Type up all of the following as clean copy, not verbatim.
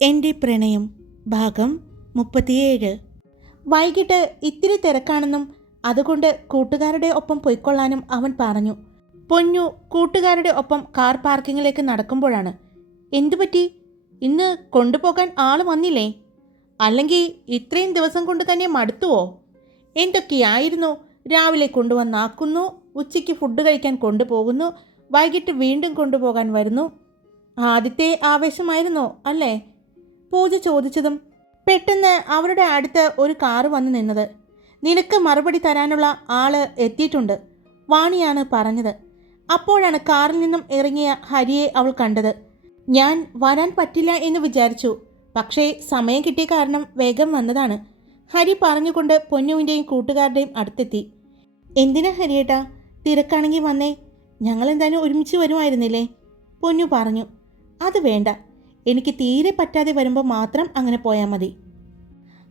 എൻ്റെ പ്രണയം ഭാഗം 37. വൈകിട്ട് ഇത്തിരി തിരക്കാണെന്നും അതുകൊണ്ട് കൂട്ടുകാരുടെ ഒപ്പം പൊയ്ക്കൊള്ളാനും അവൻ പറഞ്ഞു. പൊന്നു കൂട്ടുകാരുടെ ഒപ്പം കാർ പാർക്കിങ്ങിലേക്ക് നടക്കുമ്പോഴാണ്, എന്തുപറ്റി, ഇന്ന് കൊണ്ടുപോകാൻ ആൾ വന്നില്ലേ? അല്ലെങ്കിൽ ഇത്രയും ദിവസം കൊണ്ട് തന്നെ മടുത്തുവോ? എന്തൊക്കെയായിരുന്നു, രാവിലെ കൊണ്ടുവന്നാക്കുന്നു, ഉച്ചയ്ക്ക് ഫുഡ് കഴിക്കാൻ കൊണ്ടുപോകുന്നു, വൈകിട്ട് വീണ്ടും കൊണ്ടുപോകാൻ വരുന്നു. ആദ്യത്തെ ആവേശമായിരുന്നോ അല്ലേ? പൂജ ചോദിച്ചതും പെട്ടെന്ന് അവരുടെ അടുത്ത് ഒരു കാറ് വന്നു നിന്നത്. നിനക്ക് മറുപടി തരാനുള്ള ആള് എത്തിയിട്ടുണ്ട്, വാണിയാണ് പറഞ്ഞത്. അപ്പോഴാണ് കാറിൽ നിന്നും ഇറങ്ങിയ ഹരിയെ അവൾ കണ്ടത്. ഞാൻ വരാൻ പറ്റില്ല എന്ന് വിചാരിച്ചു, പക്ഷേ സമയം കിട്ടിയ കാരണം വേഗം വന്നതാണ്, ഹരി പറഞ്ഞുകൊണ്ട് പൊന്നുവിൻ്റെയും കൂട്ടുകാരുടെയും അടുത്തെത്തി. എന്തിനാ ഹരിയേട്ടാ, തിരക്കാണെങ്കിൽ വന്നേ, ഞങ്ങളെന്തായാലും ഒരുമിച്ച് വരുമായിരുന്നില്ലേ? പൊന്നു പറഞ്ഞു. അത് വേണ്ട, എനിക്ക് തീരെ പറ്റാതെ വരുമ്പോൾ മാത്രം അങ്ങനെ പോയാൽ മതി.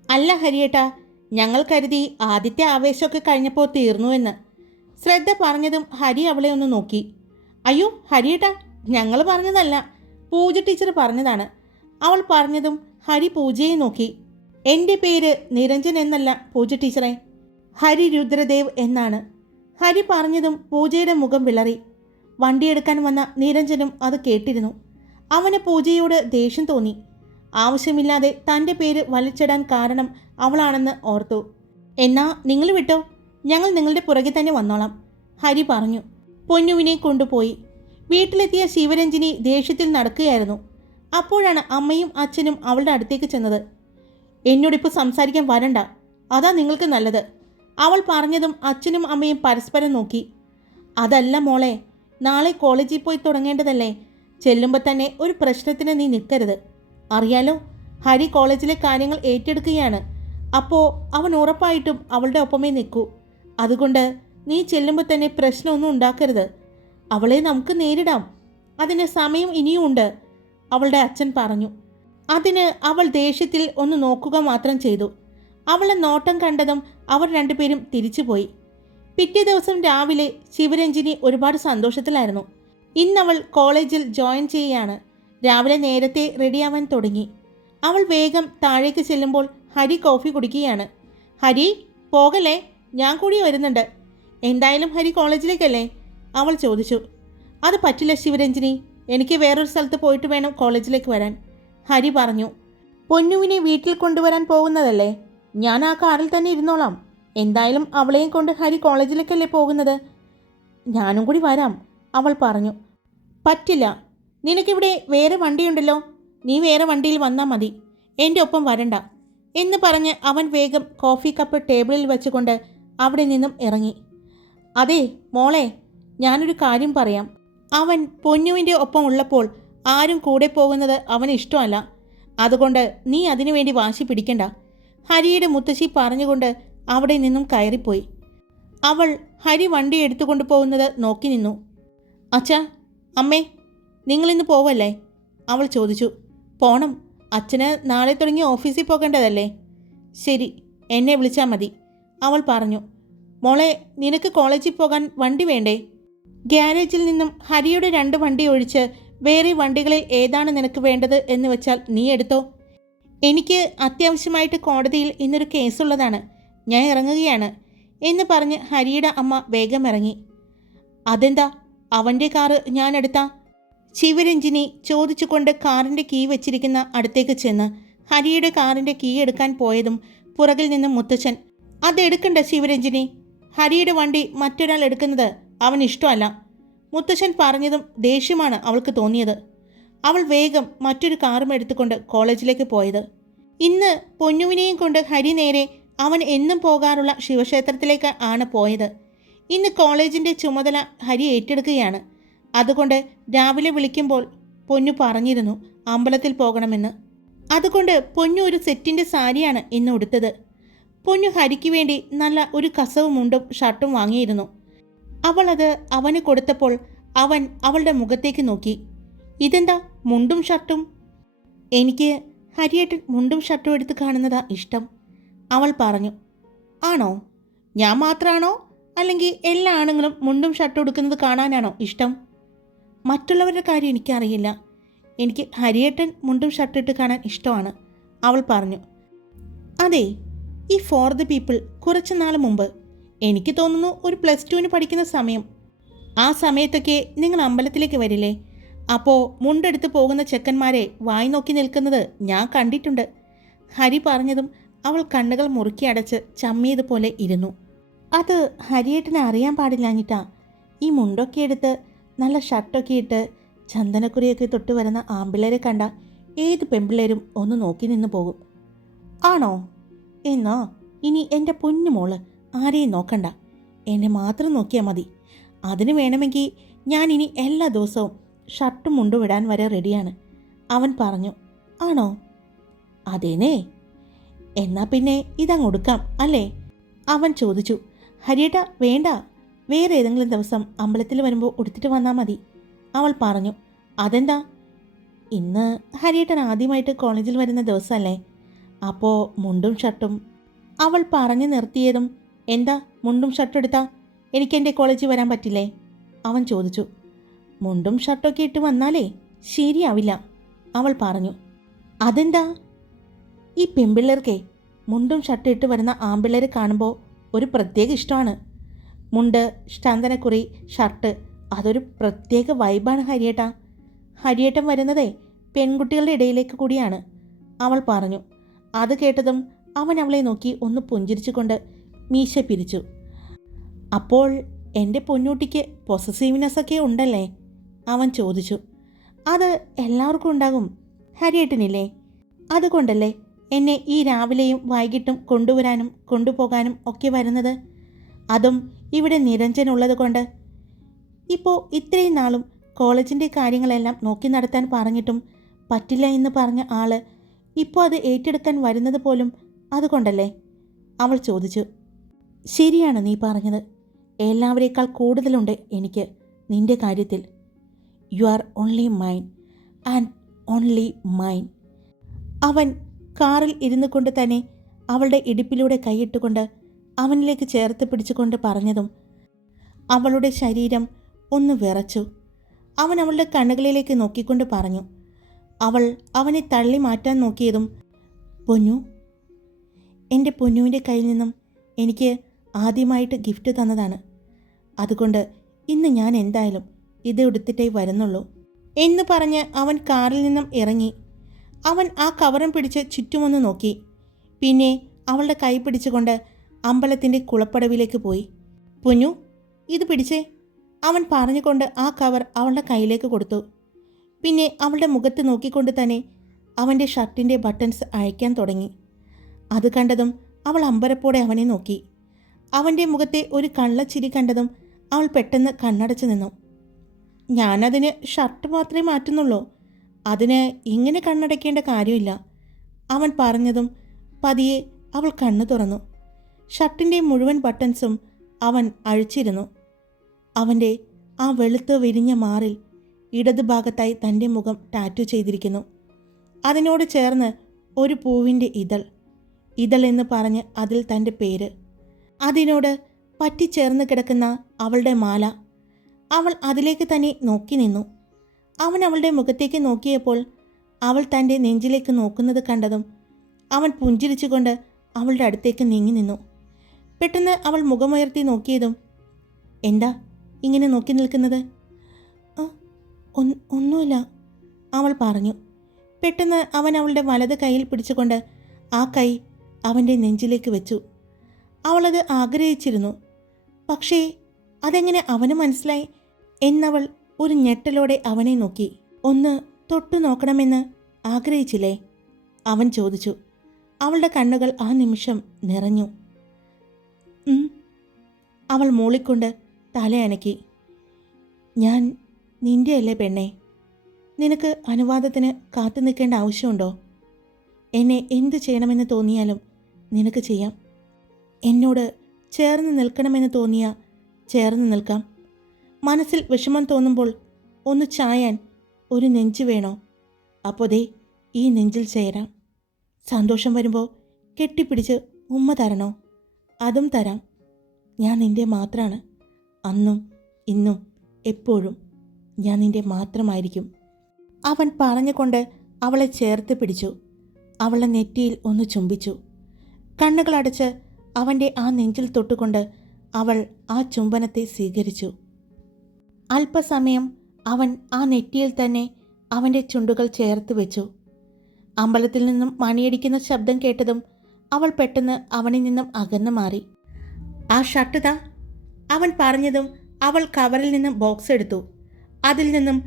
അല്ല ഹരിയേട്ടാ, ഞങ്ങൾ കരുതി ആദ്യത്തെ ആവേശമൊക്കെ കഴിഞ്ഞപ്പോൾ തീർന്നുവെന്ന്. ശ്രദ്ധ പറഞ്ഞതും ഹരി അവളെ ഒന്ന് നോക്കി. അയ്യോ ഹരിയേട്ടാ, ഞങ്ങൾ പറഞ്ഞതല്ല, പൂജ ടീച്ചർ പറഞ്ഞതാണ്. അവൾ പറഞ്ഞതും ഹരി പൂജയെ നോക്കി. എൻ്റെ പേര് നിരഞ്ജൻ എന്നല്ല പൂജ ടീച്ചറെ, ഹരി രുദ്രദേവ് എന്നാണ്. ഹരി പറഞ്ഞതും പൂജയുടെ മുഖം വിളറി. വണ്ടിയെടുക്കാൻ വന്ന നിരഞ്ജനും അത് കേട്ടിരുന്നു. അവന് പൂജയോട് ദേഷ്യം തോന്നി. ആവശ്യമില്ലാതെ തൻ്റെ പേര് വലിച്ചിടാൻ കാരണം അവളാണെന്ന് ഓർത്തു. എന്നാ നിങ്ങൾ വിട്ടോ, ഞങ്ങൾ നിങ്ങളുടെ പുറകെ തന്നെ വന്നോളാം, ഹരി പറഞ്ഞു. പൊന്നുവിനെ കൊണ്ടുപോയി. വീട്ടിലെത്തിയ ശിവരഞ്ജിനി ദേഷ്യത്തിൽ നടക്കുകയായിരുന്നു. അപ്പോഴാണ് അമ്മയും അച്ഛനും അവളുടെ അടുത്തേക്ക് ചെന്നത്. എന്നോടിപ്പോൾ സംസാരിക്കാൻ വരണ്ട, അതാ നിങ്ങൾക്ക് നല്ലത്, അവൾ പറഞ്ഞതും അച്ഛനും അമ്മയും പരസ്പരം നോക്കി. അതല്ല മോളെ, നാളെ കോളേജിൽ പോയി തുടങ്ങേണ്ടതല്ലേ, ചെല്ലുമ്പോൾ തന്നെ ഒരു പ്രശ്നത്തിന് നീ നിൽക്കരുത്. അറിയാലോ, ഹരി കോളേജിലെ കാര്യങ്ങൾ ഏറ്റെടുക്കുകയാണ്. അപ്പോൾ അവൻ ഉറപ്പായിട്ടും അവളുടെ ഒപ്പമേ നിൽക്കൂ. അതുകൊണ്ട് നീ ചെല്ലുമ്പോൾ തന്നെ പ്രശ്നമൊന്നും ഉണ്ടാക്കരുത്. അവളെ നമുക്ക് നേരിടാം, അതിന് സമയം ഇനിയും ഉണ്ട്, അവളുടെ അച്ഛൻ പറഞ്ഞു. അതിന് അവൾ ദേഷ്യത്തിൽ ഒന്ന് നോക്കുക മാത്രം ചെയ്തു. അവളെ നോട്ടം കണ്ടതും അവർ രണ്ടുപേരും തിരിച്ചുപോയി. പിറ്റേ ദിവസം രാവിലെ ശിവരഞ്ജിനി ഒരുപാട് സന്തോഷത്തിലായിരുന്നു. ഇന്നവൾ കോളേജിൽ ജോയിൻ ചെയ്യുകയാണ്. രാവിലെ നേരത്തെ റെഡിയാവാൻ തുടങ്ങി. അവൾ വേഗം താഴേക്ക് ചെല്ലുമ്പോൾ ഹരി കോഫി കുടിക്കുകയാണ്. ഹരി പോകല്ലേ, ഞാൻ കൂടി വരുന്നുണ്ട്. എന്തായാലും ഹരി കോളേജിലേക്കല്ലേ, അവൾ ചോദിച്ചു. അത് പറ്റില്ല ശിവരഞ്ജിനി, എനിക്ക് വേറൊരു സ്ഥലത്ത് പോയിട്ട് വേണം കോളേജിലേക്ക് വരാൻ, ഹരി പറഞ്ഞു. പൊന്നുവിനെ വീട്ടിൽ കൊണ്ടുവരാൻ പോകുന്നതല്ലേ, ഞാൻ ആ കാറിൽ തന്നെ ഇരുന്നോളാം. എന്തായാലും അവളെയും കൊണ്ട് ഹരി കോളേജിലേക്കല്ലേ പോകുന്നത്, ഞാനും കൂടി വരാം, അവൾ പറഞ്ഞു. പറ്റില്ല, നിനക്കിവിടെ വേറെ വണ്ടിയുണ്ടല്ലോ, നീ വേറെ വണ്ടിയിൽ വന്നാൽ മതി, എൻ്റെ ഒപ്പം വരണ്ട എന്ന് പറഞ്ഞ് അവൻ വേഗം കോഫി കപ്പ് ടേബിളിൽ വെച്ചുകൊണ്ട് അവിടെ നിന്നും ഇറങ്ങി. അതെ മോളെ, ഞാനൊരു കാര്യം പറയാം. അവൻ പൊന്നുവിൻ്റെ ഒപ്പം ഉള്ളപ്പോൾ ആരും കൂടെ പോകുന്നത് അവന് ഇഷ്ടമല്ല, അതുകൊണ്ട് നീ അതിനുവേണ്ടി വാശി പിടിക്കണ്ട, ഹരിയുടെ മുത്തശ്ശി പറഞ്ഞുകൊണ്ട് അവിടെ നിന്നും കയറിപ്പോയി. അവൾ ഹരി വണ്ടി എടുത്തുകൊണ്ട് പോകുന്നത് നോക്കി നിന്നു. അച്ഛാ അമ്മേ, നിങ്ങളിന്ന് പോവല്ലേ, അവൾ ചോദിച്ചു. പോണം, അച്ഛന് നാളെ തുടങ്ങി ഓഫീസിൽ പോകേണ്ടതല്ലേ. ശരി, എന്നെ വിളിച്ചാൽ മതി, അവൾ പറഞ്ഞു. മോളെ, നിനക്ക് കോളേജിൽ പോകാൻ വണ്ടി വേണ്ടേ? ഗ്യാരേജിൽ നിന്നും ഹരിയുടെ 2 വണ്ടി ഒഴിച്ച് വേറെ വണ്ടികളിൽ ഏതാണ് നിനക്ക് വേണ്ടത് എന്ന് വെച്ചാൽ നീ എടുത്തോ. എനിക്ക് അത്യാവശ്യമായിട്ട് കോടതിയിൽ ഇന്നൊരു കേസുള്ളതാണ്, ഞാൻ ഇറങ്ങുകയാണ് എന്ന് പറഞ്ഞ് ഹരിയുടെ അമ്മ വേഗം ഇറങ്ങി. അതെന്താ, അവൻ്റെ കാറ് ഞാൻ എടുത്താ? ശിവരഞ്ജിനി ചോദിച്ചുകൊണ്ട് കാറിൻ്റെ കീ വെച്ചിരിക്കുന്ന അടുത്തേക്ക് ചെന്ന് ഹരിയുടെ കാറിൻ്റെ കീ എടുക്കാൻ പോയതും പുറകിൽ നിന്നും മുത്തച്ഛൻ, അതെടുക്കണ്ട ശിവരഞ്ജിനി, ഹരിയുടെ വണ്ടി മറ്റൊരാൾ എടുക്കുന്നത് അവൻ ഇഷ്ടമല്ല, മുത്തച്ഛൻ പറഞ്ഞതും ദേഷ്യമാണ് അവൾക്ക് തോന്നിയത്. അവൾ വേഗം മറ്റൊരു കാറും എടുത്തുകൊണ്ട് കോളേജിലേക്ക് പോയത്. ഇന്ന് പൊന്നുവിനെയും കൊണ്ട് ഹരി നേരെ അവൻ എന്നും പോകാറുള്ള ശിവക്ഷേത്രത്തിലേക്ക് ആണ് പോയത്. ഇന്ന് കോളേജിൻ്റെ ചുമതല ഹരി ഏറ്റെടുക്കുകയാണ്. അതുകൊണ്ട് രാവിലെ വിളിക്കുമ്പോൾ പൊന്നു പറഞ്ഞിരുന്നു അമ്പലത്തിൽ പോകണമെന്ന്. അതുകൊണ്ട് പൊന്നു ഒരു സെറ്റിൻ്റെ സാരിയാണ് ഇന്ന് ഉടുത്തത്. പൊന്നു ഹരിക്ക് വേണ്ടി നല്ല ഒരു കസവ് മുണ്ടും ഷർട്ടും വാങ്ങിയിരുന്നു. അവൾ അത് അവന് കൊടുത്തപ്പോൾ അവൻ അവളുടെ മുഖത്തേക്ക് നോക്കി. ഇതെന്താ മുണ്ടും ഷർട്ടും? എനിക്ക് ഹരിയേട്ടൻ മുണ്ടും ഷർട്ടും എടുത്ത് കാണുന്നതാ ഇഷ്ടം, അവൾ പറഞ്ഞു. ആണോ? ഞാൻ മാത്രമാണോ, അല്ലെങ്കിൽ എല്ലാ ആണുങ്ങളും മുണ്ടും ഷർട്ടും എടുക്കുന്നത് കാണാനാണോ ഇഷ്ടം? മറ്റുള്ളവരുടെ കാര്യം എനിക്കറിയില്ല, എനിക്ക് ഹരിയേട്ടൻ മുണ്ടും ഷർട്ടിട്ട് കാണാൻ ഇഷ്ടമാണ്, അവൾ പറഞ്ഞു. അതെ, ഈ ഫോർ ദ പീപ്പിൾ കുറച്ച് നാൾ മുമ്പ്, എനിക്ക് തോന്നുന്നു ഒരു +2 പഠിക്കുന്ന സമയം, ആ സമയത്തൊക്കെ നിങ്ങൾ അമ്പലത്തിലേക്ക് വരില്ലേ? അപ്പോൾ മുണ്ടെടുത്ത് പോകുന്ന ചെക്കന്മാരെ വായി നോക്കി നിൽക്കുന്നത് ഞാൻ കണ്ടിട്ടുണ്ട്. ഹരി പറഞ്ഞതും അവൾ കണ്ണുകൾ മുറുക്കി അടച്ച് ചമ്മിയതുപോലെ ഇരുന്നു. അത് ഹരിയേട്ടനെ അറിയാൻ പാടില്ലാഞ്ഞിട്ടാ. ഈ മുണ്ടൊക്കെ എടുത്ത് നല്ല ഷർട്ടൊക്കെ ഇട്ട് ചന്ദനക്കുറിയൊക്കെ തൊട്ട് വരുന്ന ആമ്പിള്ളേരെ കണ്ട ഏത് പെമ്പിള്ളേരും ഒന്ന് നോക്കി നിന്ന് പോകും. ആണോ? എന്നാ ഇനി എൻ്റെ പൊന്നുമോള് ആരെയും നോക്കണ്ട, എന്നെ മാത്രം നോക്കിയാൽ മതി. അതിന് വേണമെങ്കിൽ ഞാൻ ഇനി എല്ലാ ദിവസവും ഷർട്ടും മുണ്ടും ഇടാൻ വരെ റെഡിയാണ്, അവൻ പറഞ്ഞു. ആണോ? അതേനേ. എന്നാ പിന്നെ ഇതങ്ങൊടുക്കാം അല്ലേ? അവൻ ചോദിച്ചു. ഹരിയേട്ട വേണ്ട, വേറെ ഏതെങ്കിലും ദിവസം അമ്പലത്തിൽ വരുമ്പോൾ ഉടുത്തിട്ട് വന്നാൽ മതി, അവൾ പറഞ്ഞു. അതെന്താ? ഇന്ന് ഹരിയേട്ടൻ ആദ്യമായിട്ട് കോളേജിൽ വരുന്ന ദിവസമല്ലേ, അപ്പോൾ മുണ്ടും ഷർട്ടും. അവൾ പറഞ്ഞു നിർത്തിയതും എന്താ മുണ്ടും ഷർട്ടും എടുത്താ എനിക്കെൻ്റെ കോളേജിൽ വരാൻ പറ്റില്ലേ, അവൻ ചോദിച്ചു. മുണ്ടും ഷർട്ടൊക്കെ ഇട്ട് വന്നാലേ ശരിയാവില്ല, അവൾ പറഞ്ഞു. അതെന്താ? ഈ പെമ്പിള്ളേർക്കേ മുണ്ടും ഷർട്ടും ഇട്ട് വരുന്ന ആമ്പിള്ളേർ കാണുമ്പോൾ ഒരു പ്രത്യേക ഇഷ്ടമാണ്. മുണ്ട്, ചന്ദനക്കുറി, ഷർട്ട്, അതൊരു പ്രത്യേക വൈബാണ് ഹരിയേട്ടാ. ഹരിയേട്ടൻ വരുന്നതേ പെൺകുട്ടികളുടെ ഇടയിലേക്ക് കൂടിയാണ്, അവൾ പറഞ്ഞു. അത് കേട്ടതും അവൻ അവളെ നോക്കി ഒന്ന് പുഞ്ചിരിച്ചുകൊണ്ട് മീശ പിരിച്ചു. അപ്പോൾ എൻ്റെ പൊന്നൂട്ടിക്ക് പൊസസീവ്നെസ്സൊക്കെ ഉണ്ടല്ലേ, അവൻ ചോദിച്ചു. അത് എല്ലാവർക്കും ഉണ്ടാകും, ഹരിയേട്ടനില്ലേ? അതുകൊണ്ടല്ലേ എന്നെ ഈ രാവിലെയും വൈകിട്ടും കൊണ്ടുവരാനും കൊണ്ടുപോകാനും ഒക്കെ വരുന്നത്, അതും ഇവിടെ നിരഞ്ജനുള്ളത് കൊണ്ട്. ഇപ്പോൾ ഇത്രയും നാളും കോളേജിൻ്റെ കാര്യങ്ങളെല്ലാം നോക്കി നടത്താൻ പറഞ്ഞിട്ടും പറ്റില്ല എന്ന് പറഞ്ഞ ആള് ഇപ്പോൾ അത് ഏറ്റെടുക്കാൻ വരുന്നത് പോലും അതുകൊണ്ടല്ലേ, അവൾ ചോദിച്ചു. ശരിയാണ് നീ പറഞ്ഞത്, എല്ലാവരേക്കാൾ കൂടുതലുണ്ട് എനിക്ക് നിന്റെ കാര്യത്തിൽ. You are only mine and only mine. അവൻ കാറിൽ ഇരുന്നു കൊണ്ട് തന്നെ അവളുടെ ഇടുപ്പിലൂടെ കൈയിട്ടുകൊണ്ട് അവനിലേക്ക് ചേർത്ത് പിടിച്ചുകൊണ്ട് പറഞ്ഞതും അവളുടെ ശരീരം ഒന്ന് വിറച്ചു. അവൻ അവളുടെ കണ്ണുകളിലേക്ക് നോക്കിക്കൊണ്ട് പറഞ്ഞു. അവൾ അവനെ തള്ളി മാറ്റാൻ നോക്കിയതും, പൊന്നു, എൻ്റെ പൊന്നുവിൻ്റെ കയ്യിൽ നിന്നും എനിക്ക് ആദ്യമായിട്ട് ഗിഫ്റ്റ് തന്നതാണ്, അതുകൊണ്ട് ഇന്ന് ഞാൻ എന്തായാലും ഇത് എടുത്തിട്ടേ വരുന്നുള്ളൂ എന്ന് പറഞ്ഞ് അവൻ കാറിൽ നിന്നും ഇറങ്ങി. അവൻ ആ കവറും പിടിച്ച് ചുറ്റുമൊന്ന് നോക്കി. പിന്നെ അവളുടെ കൈ പിടിച്ചുകൊണ്ട് അമ്പലത്തിൻ്റെ കുളപ്പടവിലേക്ക് പോയി. പൊന്നു, ഇത് പിടിച്ചേ, അവൻ പറഞ്ഞുകൊണ്ട് ആ കവർ അവളുടെ കയ്യിലേക്ക് കൊടുത്തു. പിന്നെ അവളുടെ മുഖത്ത് നോക്കിക്കൊണ്ട് തന്നെ അവൻ്റെ ഷർട്ടിൻ്റെ ബട്ടൺസ് അഴിക്കാൻ തുടങ്ങി. അത് കണ്ടതും അവൾ അമ്പരപ്പോടെ അവനെ നോക്കി. അവൻ്റെ മുഖത്തെ ഒരു കള്ളച്ചിരി കണ്ടതും അവൾ പെട്ടെന്ന് കണ്ണടച്ചു നിന്നു. ഞാനതിന് ഷർട്ട് മാത്രമേ മാറ്റുന്നുള്ളൂ, അതിന് ഇങ്ങനെ കണ്ണടയ്ക്കേണ്ട കാര്യമില്ല, അവൻ പറഞ്ഞതും പതിയെ അവൾ കണ്ണു തുറന്നു. ഷർട്ടിൻ്റെ മുഴുവൻ ബട്ടൺസും അവൻ അഴിച്ചിരുന്നു. അവൻ്റെ ആ വെളുത്ത് വിരിഞ്ഞ മാറിൽ ഇടതുഭാഗത്തായി തൻ്റെ മുഖം ടാറ്റു ചെയ്തിരിക്കുന്നു. അതിനോട് ചേർന്ന് ഒരു പൂവിൻ്റെ ഇതൾ എന്ന് പറഞ്ഞ് അതിൽ തൻ്റെ പേര്. അതിനോട് പറ്റിച്ചേർന്ന് കിടക്കുന്ന അവളുടെ മാല. അവൾ അതിലേക്ക് തന്നെ നോക്കി നിന്നു. അവൻ അവളുടെ മുഖത്തേക്ക് നോക്കിയപ്പോൾ അവൾ തൻ്റെ നെഞ്ചിലേക്ക് നോക്കുന്നത് കണ്ടതും അവൻ പുഞ്ചിരിച്ചുകൊണ്ട് അവളുടെ അടുത്തേക്ക് നീങ്ങി നിന്നു. പെട്ടെന്ന് അവൾ മുഖമുയർത്തി നോക്കിയതും, എന്താ ഇങ്ങനെ നോക്കി നിൽക്കുന്നത്? ഒന്നുമില്ല, അവൾ പറഞ്ഞു. പെട്ടെന്ന് അവൻ അവളുടെ വലത് കൈയിൽ പിടിച്ചുകൊണ്ട് ആ കൈ അവൻ്റെ നെഞ്ചിലേക്ക് വെച്ചു. അവളത് ആഗ്രഹിച്ചിരുന്നു, പക്ഷേ അതെങ്ങനെ അവന് മനസ്സിലായി എന്നവൾ ഒരു ഞെട്ടലോടെ അവനെ നോക്കി. ഒന്ന് തൊട്ടു നോക്കണമെന്ന് ആഗ്രഹിച്ചില്ലേ, അവൻ ചോദിച്ചു. അവളുടെ കണ്ണുകൾ ആ നിമിഷം നിറഞ്ഞു. അവൾ മൂളിക്കൊണ്ട് തലയണക്കി. ഞാൻ നിൻ്റെയല്ലേ പെണ്ണേ, നിനക്ക് അനുവാദത്തിന് കാത്തു നിൽക്കേണ്ട ആവശ്യമുണ്ടോ? എന്നെ എന്തു ചെയ്യണമെന്ന് തോന്നിയാലും നിനക്ക് ചെയ്യാം. എന്നോട് ചേർന്ന് നിൽക്കണമെന്ന് തോന്നിയാൽ ചേർന്ന് നിൽക്കാം. മനസ്സിൽ വിഷമം തോന്നുമ്പോൾ ഒന്ന് ചായാൻ ഒരു നെഞ്ച് വേണോ? അപ്പോൾ ദേ ഈ നെഞ്ചിൽ ചേരാം. സന്തോഷം വരുമ്പോൾ കെട്ടിപ്പിടിച്ച് ഉമ്മ തരണോ? അതും തരാം. ഞാൻ നിൻ്റെ മാത്രമാണ്. അന്നും ഇന്നും എപ്പോഴും ഞാൻ നിൻ്റെ മാത്രമായിരിക്കും. അവൻ പറഞ്ഞുകൊണ്ട് അവളെ ചേർത്ത് പിടിച്ചു. അവളുടെ നെറ്റിയിൽ ഒന്ന് ചുംബിച്ചു. കണ്ണുകളടച്ച് അവൻ്റെ ആ നെഞ്ചിൽ തൊട്ടുകൊണ്ട് അവൾ ആ ചുംബനത്തെ സ്വീകരിച്ചു. അല്പസമയം അവൻ ആ നെറ്റിയിൽ തന്നെ അവൻ്റെ ചുണ്ടുകൾ ചേർത്ത് വെച്ചു. അമ്പലത്തിൽ നിന്നും മണിയടിക്കുന്ന ശബ്ദം കേട്ടതും അവൾ പെട്ടെന്ന് അവനിൽ നിന്നും അകന്നു മാറി. ആ ഷർട്ട് താ, അവൻ പറഞ്ഞതും അവൾ കവറിൽ നിന്നും ബോക്സ് എടുത്തു. അതിൽ നിന്നും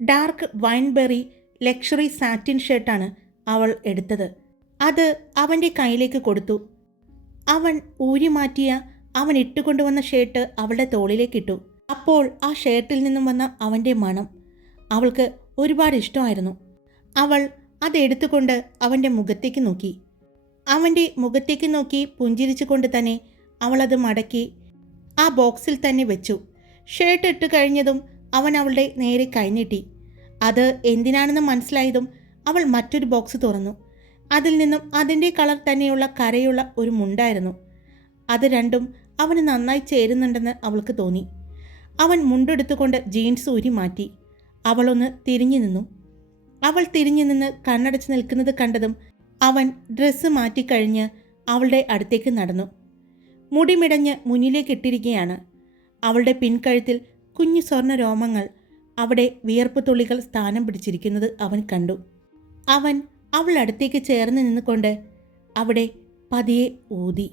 ഡാർക്ക് വൈൻബെറി ലക്ഷറി സാറ്റിൻ ഷർട്ടാണ് അവൾ എടുത്തത്. അത് അവൻ്റെ കയ്യിലേക്ക് കൊടുത്തു. അവൻ ഊരി മാറ്റിയ അവൻ ഇട്ടുകൊണ്ടുവന്ന ഷർട്ട് അവളുടെ തോളിലേക്കിട്ടു. അപ്പോൾ ആ ഷർട്ടിൽ നിന്നും വന്ന അവൻ്റെ മണം അവൾക്ക് ഒരുപാട് ഇഷ്ടമായിരുന്നു. അവൾ അതെടുത്തുകൊണ്ട് അവൻ്റെ മുഖത്തേക്ക് നോക്കി. അവൻ്റെ മുഖത്തേക്ക് നോക്കി പുഞ്ചിരിച്ചുകൊണ്ട് തന്നെ അവളത് മടക്കി ആ ബോക്സിൽ തന്നെ വെച്ചു. ഷർട്ട് ഇട്ട് കഴിഞ്ഞതും അവൻ അവളുടെ നേരെ കൈനീട്ടി. അത് എന്തിനാണെന്ന് മനസ്സിലായതും അവൾ മറ്റൊരു ബോക്സ് തുറന്നു. അതിൽ നിന്നും അതിൻ്റെ കളർ തന്നെയുള്ള കരയുള്ള ഒരു മുണ്ടായിരുന്നു. അത് രണ്ടും അവന് നന്നായി ചേരുന്നുണ്ടെന്ന് അവൾക്ക് തോന്നി. അവൻ മുണ്ടെടുത്തുകൊണ്ട് ജീൻസ് ഊരി മാറ്റി. അവളൊന്ന് തിരിഞ്ഞു നിന്നു. അവൾ തിരിഞ്ഞു നിന്ന് കണ്ണടച്ച് നിൽക്കുന്നത് കണ്ടതും അവൻ ഡ്രസ്സ് മാറ്റിക്കഴിഞ്ഞ് അവളുടെ അടുത്തേക്ക് നടന്നു. മുടിമിടഞ്ഞ് മുന്നിലേക്ക് ഇട്ടിരിക്കുകയാണ്. അവളുടെ പിൻകഴുത്തിൽ കുഞ്ഞു സ്വർണ്ണ രോമങ്ങൾ, അവിടെ വിയർപ്പ് തുള്ളികൾ സ്ഥാനം പിടിച്ചിരിക്കുന്നത് അവൻ കണ്ടു. അവൻ അവൾ അടുത്തേക്ക് ചേർന്ന് നിന്നുകൊണ്ട് അവിടെ പതിയെ ഊതി.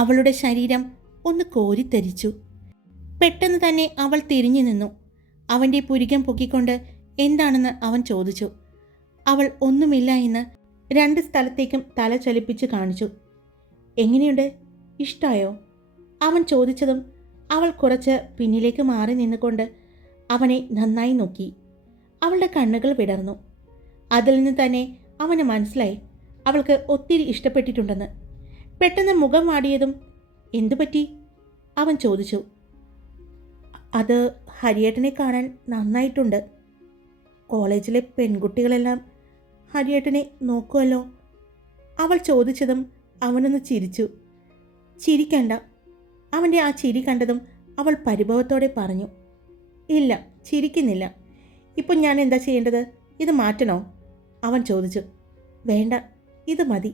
അവളുടെ ശരീരം ഒന്ന് കോരിത്തരിച്ചു. പെട്ടെന്ന് തന്നെ അവൾ തിരിഞ്ഞു നിന്നു. അവൻ്റെ പുരികം പൊക്കിക്കൊണ്ട് എന്താണെന്ന് അവൻ ചോദിച്ചു. അവൾ ഒന്നുമില്ല എന്ന് രണ്ട് സ്ഥലത്തേക്കും തല ചലിപ്പിച്ച് കാണിച്ചു. എങ്ങനെയുണ്ട്, ഇഷ്ടായോ? അവൻ ചോദിച്ചതും അവൾ കുറച്ച് പിന്നിലേക്ക് മാറി നിന്നുകൊണ്ട് അവനെ നന്നായി നോക്കി. അവളുടെ കണ്ണുകൾ വിടർന്നു. അതിൽ നിന്ന് തന്നെ അവന് മനസ്സിലായി അവൾക്ക് ഒത്തിരി ഇഷ്ടപ്പെട്ടിട്ടുണ്ടെന്ന്. പെട്ടെന്ന് മുഖം വാടിയതും എന്തുപറ്റി അവൻ ചോദിച്ചു. അത് ഹരിയേട്ടനെ കാണാൻ നന്നായിട്ടുണ്ട്. കോളേജിലെ പെൺകുട്ടികളെല്ലാം ഹരിയേട്ടനെ നോക്കുമല്ലോ. അവൾ ചോദിച്ചതും അവനൊന്ന് ചിരിച്ചു. ചിരിക്കണ്ട. അവൻ്റെ ആ ചിരി കണ്ടതും അവൾ പരിഭവത്തോടെ പറഞ്ഞു. ഇല്ല, ചിരിക്കുന്നില്ല. ഇപ്പം ഞാൻ എന്താ ചെയ്യേണ്ടത്? ഇത് മാറ്റണോ? അവൻ ചോദിച്ചു. വേണ്ട, ഇത് മതി.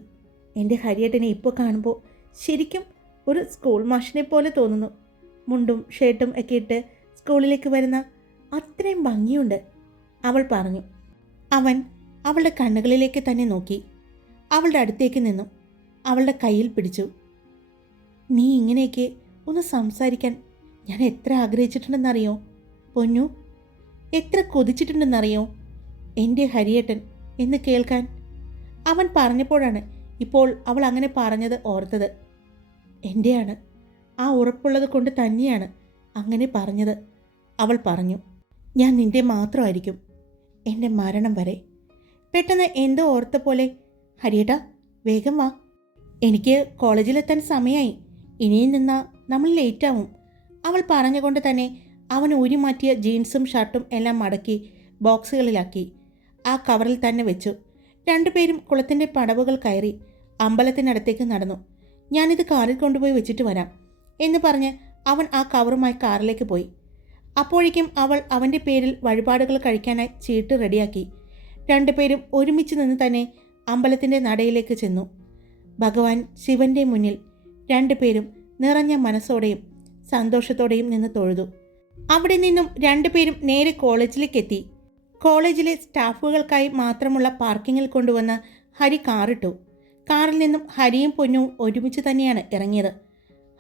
എൻ്റെ ഹരിയേട്ടനെ ഇപ്പോൾ കാണുമ്പോൾ ശരിക്കും ഒരു സ്കൂൾ മാഷിനെ പോലെ തോന്നുന്നു. മുണ്ടും ഷർട്ടും ഒക്കെ ഇട്ട് സ്കൂളിലേക്ക് വരുന്ന അത്രയും ഭംഗിയുണ്ട്, അവൾ പറഞ്ഞു. അവൻ അവളുടെ കണ്ണുകളിലേക്ക് തന്നെ നോക്കി. അവളുടെ അടുത്തേക്ക് നിന്നു. അവളുടെ കയ്യിൽ പിടിച്ചു. നീ ഇങ്ങനെയൊക്കെ ഒന്ന് സംസാരിക്കാൻ ഞാൻ എത്ര ആഗ്രഹിച്ചിട്ടുണ്ടെന്നറിയോ പൊന്നു? എത്ര കൊതിച്ചിട്ടുണ്ടെന്നറിയോ എൻ്റെ ഹരിയേട്ടൻ എന്ന് കേൾക്കാൻ? അവൻ പറഞ്ഞപ്പോഴാണ് ഇപ്പോൾ അവൾ അങ്ങനെ പറഞ്ഞത് ഓർത്തത്. എൻ്റെയാണ്, ആ ഉറപ്പുള്ളത് കൊണ്ട് തന്നെയാണ് അങ്ങനെ പറഞ്ഞത്, അവൾ പറഞ്ഞു. ഞാൻ നിൻ്റെ മാത്രമായിരിക്കും എൻ്റെ മരണം വരെ. പെട്ടെന്ന് എന്തോ ഓർത്ത പോലെ, ഹരിയേട്ടാ വേഗം വാ, എനിക്ക് കോളേജിലെത്താൻ സമയമായി. ഇനിയും നിന്നാൽ നമ്മൾ ലേറ്റാവും. അവൾ പറഞ്ഞുകൊണ്ട് തന്നെ അവൻ ഊരി മാറ്റിയ ജീൻസും ഷർട്ടും എല്ലാം മടക്കി ബോക്സുകളിലാക്കി ആ കവറിൽ തന്നെ വെച്ചു. രണ്ടുപേരും കുളത്തിൻ്റെ പടവുകൾ കയറി അമ്പലത്തിനടുത്തേക്ക് നടന്നു. ഞാനിത് കാറിൽ കൊണ്ടുപോയി വെച്ചിട്ട് വരാം എന്ന് പറഞ്ഞ് അവൻ ആ കവറുമായി കാറിലേക്ക് പോയി. അപ്പോഴേക്കും അവൾ അവൻ്റെ പേരിൽ വഴിപാടുകൾ കഴിക്കാനായി ചീട്ട് റെഡിയാക്കി. രണ്ടുപേരും ഒരുമിച്ച് നിന്ന് തന്നെ അമ്പലത്തിൻ്റെ നടയിലേക്ക് ചെന്നു. ഭഗവാൻ ശിവൻ്റെ മുന്നിൽ രണ്ടുപേരും നിറഞ്ഞ മനസ്സോടെയും സന്തോഷത്തോടെയും നിന്ന് തൊഴുതു. അവിടെ നിന്നും രണ്ടുപേരും നേരെ കോളേജിലേക്ക് എത്തി. കോളേജിലെ സ്റ്റാഫുകൾക്കായി മാത്രമുള്ള പാർക്കിങ്ങിൽ കൊണ്ടുവന്ന് ഹരി കാറിട്ടു. കാറിൽ നിന്നും ഹരിയും പൊന്നും ഒരുമിച്ച് തന്നെയാണ് ഇറങ്ങിയത്.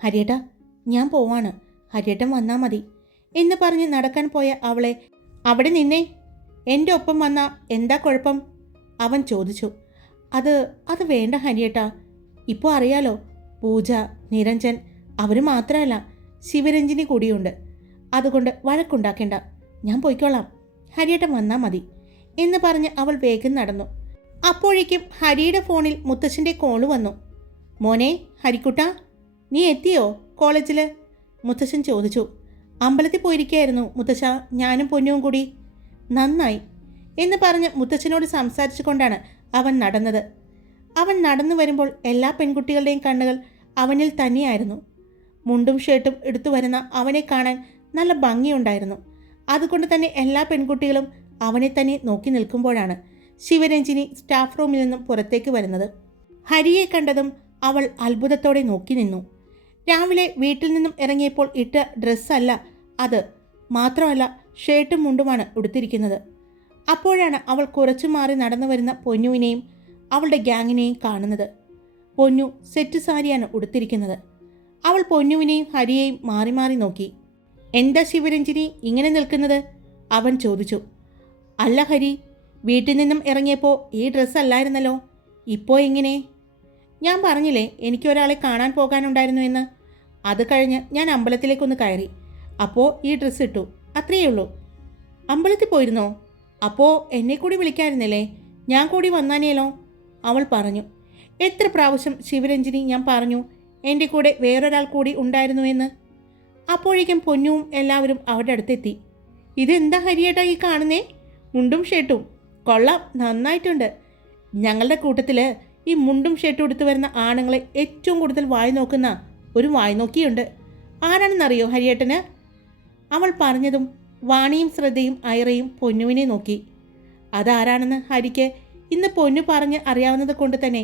ഹരിയേട്ടാ ഞാൻ പോവാണ്, ഹരിയേട്ടൻ വന്നാൽ മതി എന്ന് പറഞ്ഞ് നടക്കാൻ പോയ അവളെ അവിടെ നിന്നേ, എൻ്റെ ഒപ്പം വന്നാൽ എന്താ കുഴപ്പം? അവൻ ചോദിച്ചു. അത് വേണ്ട ഹരിയേട്ടാ, ഇപ്പോൾ അറിയാലോ, പൂജ, നിരഞ്ജൻ അവർ മാത്രമല്ല ശിവരഞ്ജിനി കൂടിയുണ്ട്. അതുകൊണ്ട് വഴക്കുണ്ടാക്കേണ്ട, ഞാൻ പോയിക്കോളാം, ഹരിയേട്ടൻ വന്നാൽ മതി എന്ന് പറഞ്ഞ് അവൾ വേഗം നടന്നു. അപ്പോഴേക്കും ഹരിയുടെ ഫോണിൽ മുത്തശ്ശൻ്റെ കോള് വന്നു. മോനെ ഹരിക്കുട്ടാ, നീ എത്തിയോ കോളേജിൽ? മുത്തശ്ശൻ ചോദിച്ചു. അമ്പലത്തിൽ പോയിരിക്കുകയായിരുന്നു മുത്തശ്ശ, ഞാനും പൊന്നും കൂടി. നന്നായി എന്ന് പറഞ്ഞ് മുത്തശ്ശനോട് സംസാരിച്ചു കൊണ്ടാണ് അവൻ നടന്നത്. അവൻ നടന്നു വരുമ്പോൾ എല്ലാ പെൺകുട്ടികളുടെയും കണ്ണുകൾ അവനിൽ തന്നെയായിരുന്നു. മുണ്ടും ഷർട്ടും എടുത്തു വരുന്ന അവനെ കാണാൻ നല്ല ഭംഗിയുണ്ടായിരുന്നു. അതുകൊണ്ട് തന്നെ എല്ലാ പെൺകുട്ടികളും അവനെ തന്നെ നോക്കി നിൽക്കുമ്പോഴാണ് ശിവരഞ്ജിനി സ്റ്റാഫ് റൂമിൽ നിന്നും പുറത്തേക്ക് വരുന്നത്. ഹരിയെ കണ്ടതും അവൾ അത്ഭുതത്തോടെ നോക്കി നിന്നു. രാവിലെ വീട്ടിൽ നിന്നും ഇറങ്ങിയപ്പോൾ ഇട്ട ഡ്രസ്സല്ല അത്. മാത്രമല്ല ഷർട്ടും മുണ്ടുമാണ് ഉടുത്തിരിക്കുന്നത്. അപ്പോഴാണ് അവൾ കുറച്ചു മാറി നടന്നു വരുന്ന പൊന്നുവിനെയും അവളുടെ ഗ്യാങ്ങിനെയും കാണുന്നത്. പൊന്നു സെറ്റ് സാരിയാണ് ഉടുത്തിരിക്കുന്നത്. അവൾ പൊന്നുവിനെയും ഹരിയെയും മാറി മാറി നോക്കി. എന്താ ശിവരഞ്ജിനി ഇങ്ങനെ നിൽക്കുന്നത്? അവൻ ചോദിച്ചു. അല്ല ഹരി, വീട്ടിൽ നിന്നും ഇറങ്ങിയപ്പോൾ ഈ ഡ്രസ്സ് അല്ലായിരുന്നല്ലോ, ഇപ്പോൾ എങ്ങനെ? ഞാൻ പറഞ്ഞില്ലേ എനിക്കൊരാളെ കാണാൻ പോകാനുണ്ടായിരുന്നു എന്ന്. അത് കഴിഞ്ഞ് ഞാൻ അമ്പലത്തിലേക്കൊന്ന് കയറി. അപ്പോൾ ഈ ഡ്രസ്സ് ഇട്ടു, അത്രയേ ഉള്ളൂ. അമ്പലത്തിൽ പോയിരുന്നോ? അപ്പോൾ എന്നെ കൂടി വിളിക്കായിരുന്നില്ലേ? ഞാൻ കൂടി വന്നാനേലോ, അവൾ പറഞ്ഞു. എത്ര പ്രാവശ്യം ശിവരഞ്ജിനി ഞാൻ പറഞ്ഞു എൻ്റെ കൂടെ വേറൊരാൾ കൂടി ഉണ്ടായിരുന്നു എന്ന്. അപ്പോഴേക്കും പൊന്നുവും എല്ലാവരും അവരുടെ അടുത്തെത്തി. ഇതെന്താ ഹരിയേട്ടാ ഈ കാണുന്നേ? മുണ്ടും ഷർട്ടും കൊള്ളാം, നന്നായിട്ടുണ്ട്. ഞങ്ങളുടെ കൂട്ടത്തിൽ ഈ മുണ്ടും ഷർട്ടും എടുത്തു വരുന്ന ആണുങ്ങളെ ഏറ്റവും കൂടുതൽ വായി നോക്കുന്ന ഒരു വായി നോക്കിയുണ്ട്. ആരാണെന്നറിയോ ഹരിയേട്ടന്? അവൾ പറഞ്ഞതും വാണിയും ശ്രദ്ധയും ഐറയും പൊന്നുവിനെ നോക്കി. അതാരാണെന്ന് ഹരിക്ക് ഇന്ന് പൊന്നു പറഞ്ഞ് അറിയാവുന്നത് കൊണ്ട് തന്നെ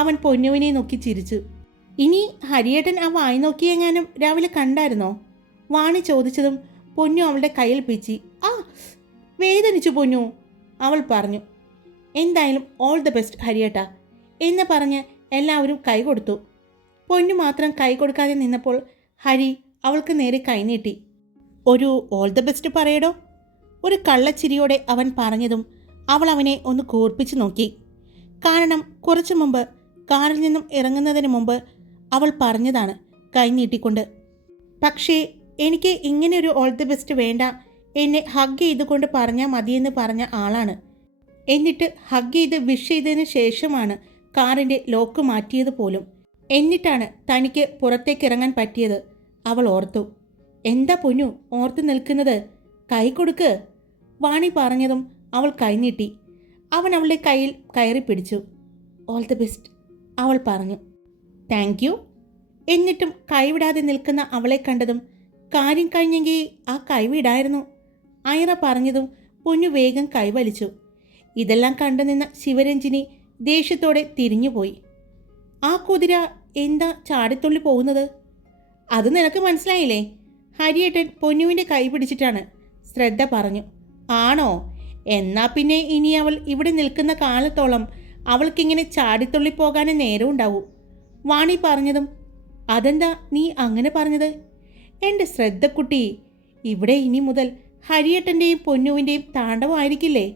അവൻ പൊന്നുവിനെ നോക്കി ചിരിച്ചു. ഇനി ഹരിയേട്ടൻ ആ വായി നോക്കിയെങ്ങാനും രാവിലെ കണ്ടായിരുന്നോ? വാണി ചോദിച്ചതും പൊന്നു അവളുടെ കയ്യിൽ പിച്ചി. ആ, വേദനിച്ചു പൊന്നു, അവൾ പറഞ്ഞു. എന്തായാലും ഓൾ ദ ബെസ്റ്റ് ഹരിയേട്ടാ എന്ന് പറഞ്ഞ് എല്ലാവരും കൈ കൊടുത്തു. പൊന്നു മാത്രം കൈ കൊടുക്കാതെ നിന്നപ്പോൾ ഹരി അവൾക്ക് നേരെ കൈനീട്ടി. ഒരു ഓൾ ദ ബെസ്റ്റ് പറയടോ, ഒരു കള്ളച്ചിരിയോടെ അവൻ പറഞ്ഞതും അവൾ അവനെ ഒന്ന് കൂർപ്പിച്ചു നോക്കി. കാരണം കുറച്ചു മുമ്പ് കാറിൽ നിന്നും ഇറങ്ങുന്നതിന് മുമ്പ് അവൾ പറഞ്ഞതാണ് കൈനീട്ടിക്കൊണ്ട്. പക്ഷേ എനിക്ക് ഇങ്ങനെ ഒരു ഓൾ ദി ബെസ്റ്റ് വേണ്ട, എന്നെ ഹഗ് ചെയ്തുകൊണ്ട് പറഞ്ഞാൽ മതിയെന്ന് പറഞ്ഞ ആളാണ്. എന്നിട്ട് ഹഗ് ചെയ്ത് വിഷ് ചെയ്തതിന് ശേഷമാണ് കാറിൻ്റെ ലോക്ക് മാറ്റിയത് പോലും. എന്നിട്ടാണ് തനിക്ക് പുറത്തേക്ക് ഇറങ്ങാൻ പറ്റിയത്. അവൾ ഓർത്തു. എന്താ പൊന്നു ഓർത്ത് നിൽക്കുന്നത്? കൈ കൊടുക്ക്, വാണി പറഞ്ഞതും അവൾ കൈനീട്ടി. അവൻ അവളുടെ കയ്യിൽ കയറി പിടിച്ചു. ഓൾ ദി ബെസ്റ്റ്, അവൾ പറഞ്ഞു. Thank you. എന്നിട്ടും കൈവിടാതെ നിൽക്കുന്ന അവളെ കണ്ടതും കാര്യം കഴിഞ്ഞെങ്കിൽ ആ കൈവിടായിരുന്നു, ഐറ പറഞ്ഞതും പൊന്നു വേഗം കൈവലിച്ചു. ഇതെല്ലാം കണ്ടു നിന്ന ശിവരഞ്ജിനി ദേഷ്യത്തോടെ തിരിഞ്ഞുപോയി. ആ കുതിര എന്താ ചാടിത്തുള്ളി പോകുന്നത്? അത് നിനക്ക് മനസ്സിലായില്ലേ? ഹരിയേട്ടൻ പൊന്നുവിൻ്റെ കൈ പിടിച്ചിട്ടാണ്, ശ്രദ്ധ പറഞ്ഞു. ആണോ? എന്നാ പിന്നെ ഇനി അവൾ ഇവിടെ നിൽക്കുന്ന കാലത്തോളം അവൾക്കിങ്ങനെ ചാടിത്തുള്ളി പോകാനേ നേരം ഉണ്ടാവൂ, വാണി പറഞ്ഞതും. അതെന്താ നീ അങ്ങനെ പറഞ്ഞത്? എൻ്റെ ശ്രദ്ധക്കുട്ടി, ഇവിടെ ഇനി മുതൽ ഹരിയേട്ടൻ്റെയും പൊന്നുവിൻ്റെയും താണ്ഡവമായിരിക്കില്ലേ?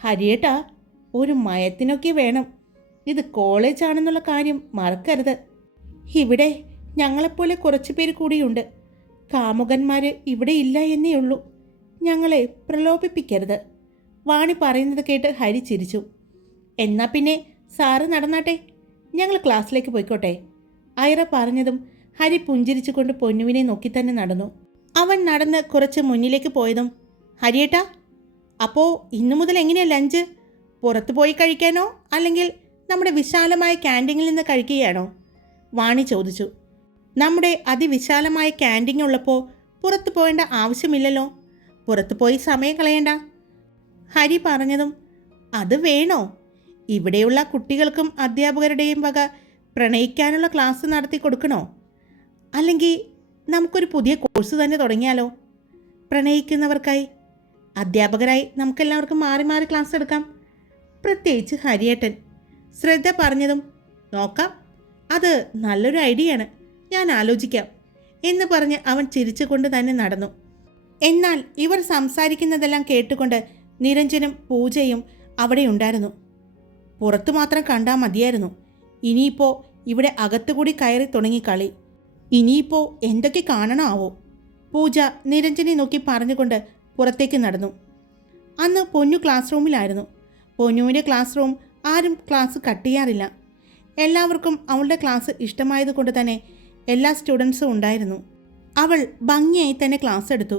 ഹരിയേട്ടാ, ഒരു മയത്തിനൊക്കെ വേണം. ഇത് കോളേജാണെന്നുള്ള കാര്യം മറക്കരുത്. ഇവിടെ ഞങ്ങളെപ്പോലെ കുറച്ച് പേര് കൂടിയുണ്ട്. കാമുകന്മാർ ഇവിടെ ഇല്ല എന്നേ ഉള്ളൂ. ഞങ്ങളെ പ്രലോഭിപ്പിക്കരുത്, വാണി പറയുന്നത് കേട്ട് ഹരി ചിരിച്ചു. എന്നാ പിന്നെ സാറ് നടന്നാട്ടെ, ഞങ്ങൾ ക്ലാസ്സിലേക്ക് പോയിക്കോട്ടെ, ഐറ പറഞ്ഞതും ഹരി പുഞ്ചിരിച്ചുകൊണ്ട് പൊന്നുവിനെ നോക്കി തന്നെ നടന്നു. അവൻ നടന്ന് കുറച്ച് മുന്നിലേക്ക് പോയതും ഹരിയേട്ടാ, അപ്പോൾ ഇന്നു മുതൽ എങ്ങനെയാണ് ലഞ്ച്? പുറത്തു പോയി കഴിക്കാനോ അല്ലെങ്കിൽ നമ്മുടെ വിശാലമായ ക്യാൻറ്റീനിൽ നിന്ന് കഴിക്കുകയാണോ? വാണി ചോദിച്ചു. നമ്മുടെ അതിവിശാലമായ ക്യാൻറ്റീൻ ഉള്ളപ്പോൾ പുറത്തു പോകേണ്ട ആവശ്യമില്ലല്ലോ, പുറത്തു പോയി സമയം കളയണ്ട, ഹരി പറഞ്ഞതും. അത് വേണോ? ഇവിടെയുള്ള കുട്ടികൾക്കും അധ്യാപകരുടെയും വക പ്രണയിക്കാനുള്ള ക്ലാസ് നടത്തി കൊടുക്കണോ? അല്ലെങ്കിൽ നമുക്കൊരു പുതിയ കോഴ്സ് തന്നെ തുടങ്ങിയാലോ? പ്രണയിക്കുന്നവർക്കായി അധ്യാപകരായി നമുക്കെല്ലാവർക്കും മാറി മാറി ക്ലാസ് എടുക്കാം, പ്രത്യേകിച്ച് ഹരിയേട്ടൻ, ശ്രദ്ധ പറഞ്ഞതും. നോക്കാം, അത് നല്ലൊരു ഐഡിയയാണ്, ഞാൻ ആലോചിക്കാം എന്ന് പറഞ്ഞ് അവൻ ചിരിച്ചുകൊണ്ട് തന്നെ നടന്നു. എന്നാൽ ഇവർ സംസാരിക്കുന്നതെല്ലാം കേട്ടുകൊണ്ട് നിരഞ്ജനും പൂജയും അവിടെ ഉണ്ടായിരുന്നു. പുറത്തു മാത്രം കണ്ടാൽ മതിയായിരുന്നു, ഇനിയിപ്പോൾ ഇവിടെ അകത്തുകൂടി കയറി തുടങ്ങി കളി. ഇനിയിപ്പോൾ എന്തൊക്കെ കാണണമാവോ? പൂജ നിരഞ്ജനെ നോക്കി പറഞ്ഞുകൊണ്ട് പുറത്തേക്ക് നടന്നു. അന്ന് പൊന്നു ക്ലാസ് റൂമിലായിരുന്നു. പൊന്നുവിൻ്റെ ക്ലാസ് റൂം ആരും ക്ലാസ് കട്ട് ചെയ്യാറില്ല. എല്ലാവർക്കും അവളുടെ ക്ലാസ് ഇഷ്ടമായതുകൊണ്ട് തന്നെ എല്ലാ സ്റ്റുഡൻസും ഉണ്ടായിരുന്നു. അവൾ ഭംഗിയായി തന്നെ ക്ലാസ് എടുത്തു.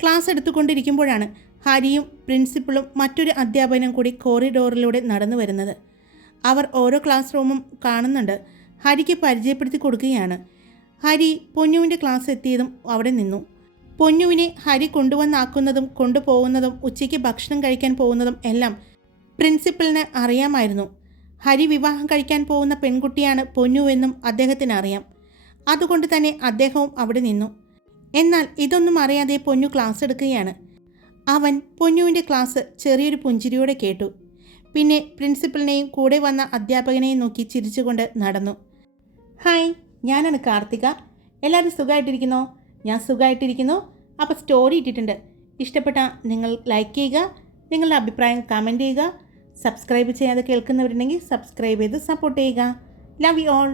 ക്ലാസ് എടുത്തുകൊണ്ടിരിക്കുമ്പോഴാണ് ഹരിയും പ്രിൻസിപ്പളും മറ്റൊരു അധ്യാപകനും കൂടി കോറിഡോറിലൂടെ നടന്നു വരുന്നത്. അവർ ഓരോ ക്ലാസ് റൂമും കാണുന്നുണ്ട്. ഹരിക്ക് പരിചയപ്പെടുത്തി കൊടുക്കുകയാണ്. ഹരി പൊന്നുവിൻ്റെ ക്ലാസ് എത്തിയതും അവിടെ നിന്നു. പൊന്നുവിനെ ഹരി കൊണ്ടുവന്നാക്കുന്നതും കൊണ്ടുപോകുന്നതും ഉച്ചയ്ക്ക് ഭക്ഷണം കഴിക്കാൻ പോകുന്നതും എല്ലാം പ്രിൻസിപ്പലിന് അറിയാമായിരുന്നു. ഹരി വിവാഹം കഴിക്കാൻ പോകുന്ന പെൺകുട്ടിയാണ് പൊന്നുവെന്നും അദ്ദേഹത്തിന് അറിയാം. അതുകൊണ്ട് തന്നെ അദ്ദേഹവും അവിടെ നിന്നു. എന്നാൽ ഇതൊന്നും അറിയാതെ പൊന്നു ക്ലാസ് എടുക്കുകയാണ്. അവൻ പൊന്നുവിൻ്റെ ക്ലാസ് ചെറിയൊരു പുഞ്ചിരിയോടെ കേട്ടു. പിന്നെ പ്രിൻസിപ്പലിനെയും കൂടെ വന്ന അധ്യാപകനെയും നോക്കി ചിരിച്ചുകൊണ്ട് നടന്നു. ഹായ്, ഞാനാണ് കാർത്തിക. എല്ലാവരും സുഖമായിട്ടിരിക്കുന്നോ? ഞാൻ സുഖമായിട്ടിരിക്കുന്നു. അപ്പോൾ സ്റ്റോറി ഇട്ടിട്ടുണ്ട്. ഇഷ്ടപ്പെട്ടാൽ നിങ്ങൾ ലൈക്ക് ചെയ്യുക, നിങ്ങളുടെ അഭിപ്രായം കമൻറ്റ് ചെയ്യുക. സബ്സ്ക്രൈബ് ചെയ്യാതെ കേൾക്കുന്നവരുണ്ടെങ്കിൽ സബ്സ്ക്രൈബ് ചെയ്ത് സപ്പോർട്ട് ചെയ്യുക. Love you all.